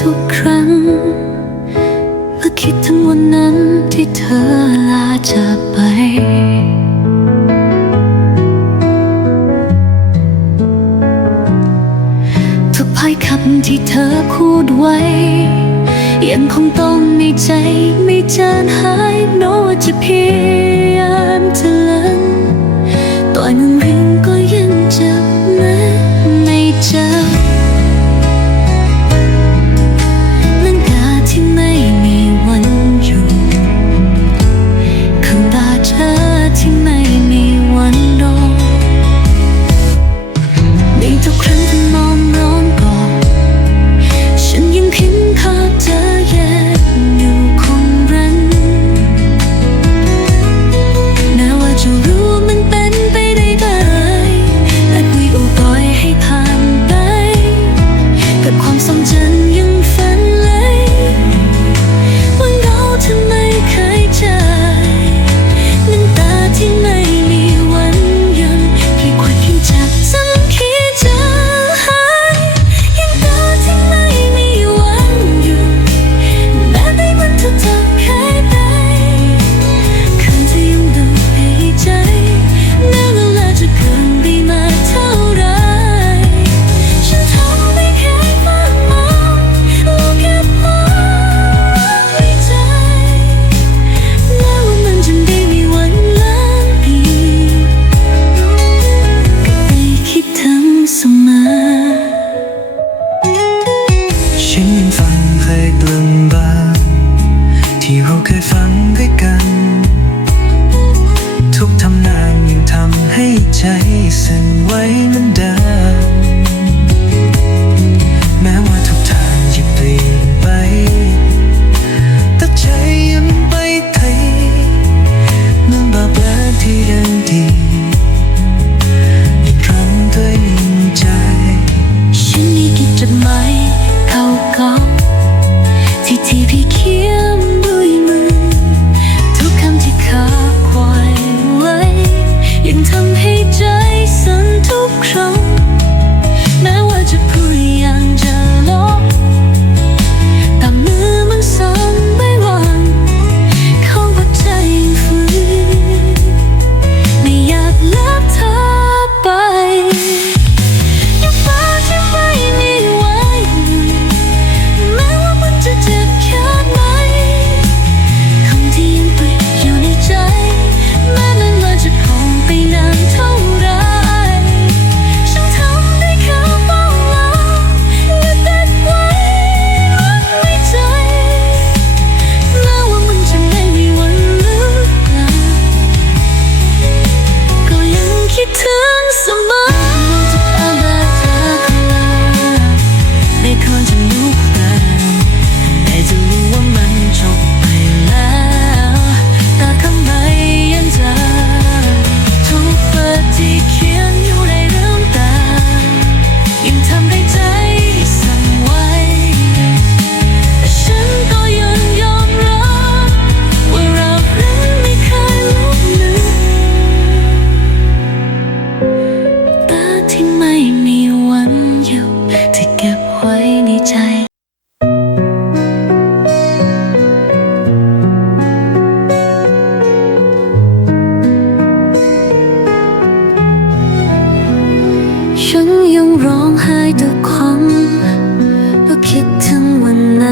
ทุกครั้ง เมื่อคิดถึงวันนั้นที่เธอลาจากไป ทุกภายคำที่เธอพูดไว้ ยังคงต้องในใจไม่จางหายโน้จะพยายงเธอลังต่อยมึงเรื่องก็ยังจำละในใจ เคยฟังด้วยกัน ทุกทำนางยังทำให้ใจสั่นไหวนั้น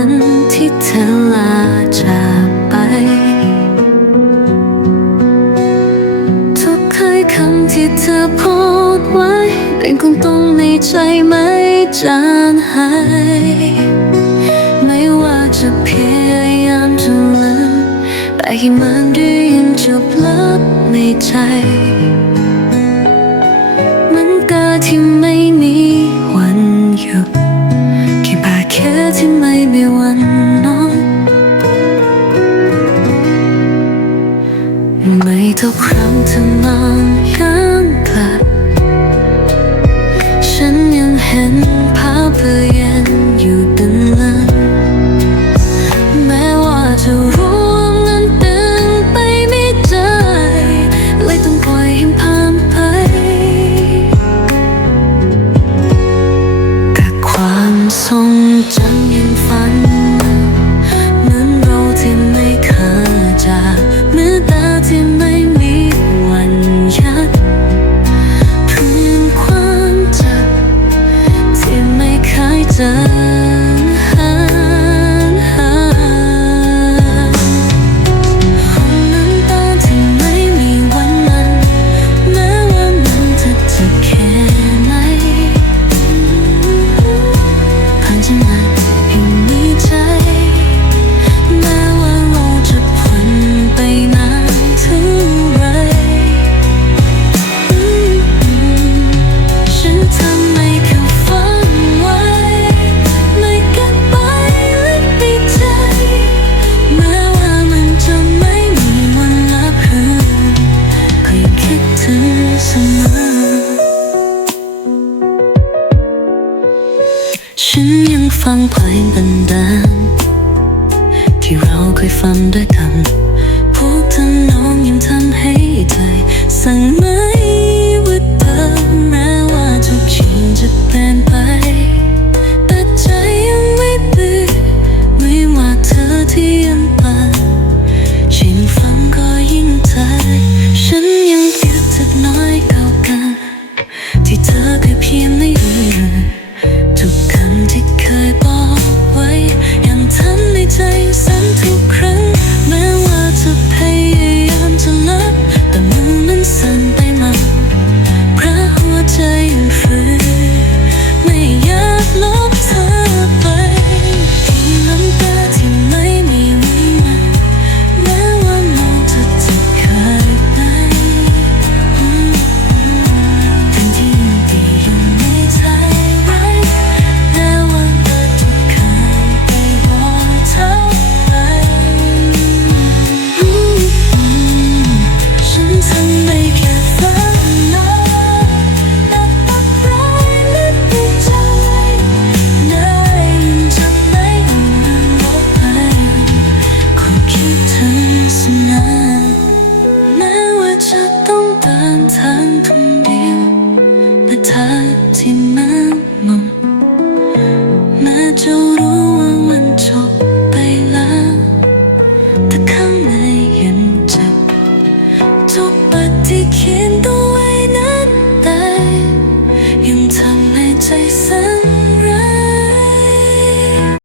ันที่เธอลาจากไป ทุกเคยคำที่เธอพูดไว้ เป็นคงต้องในใจไม่จางหาย ไม่ว่าจะพยายามจะลืมแต่ให้มันได้ยินจบลับในใจ มันก็ที่ ไม่หวันน้องไม่ทุกครั้งที่มองกันกลับฉันยังเห็นภาพเธอ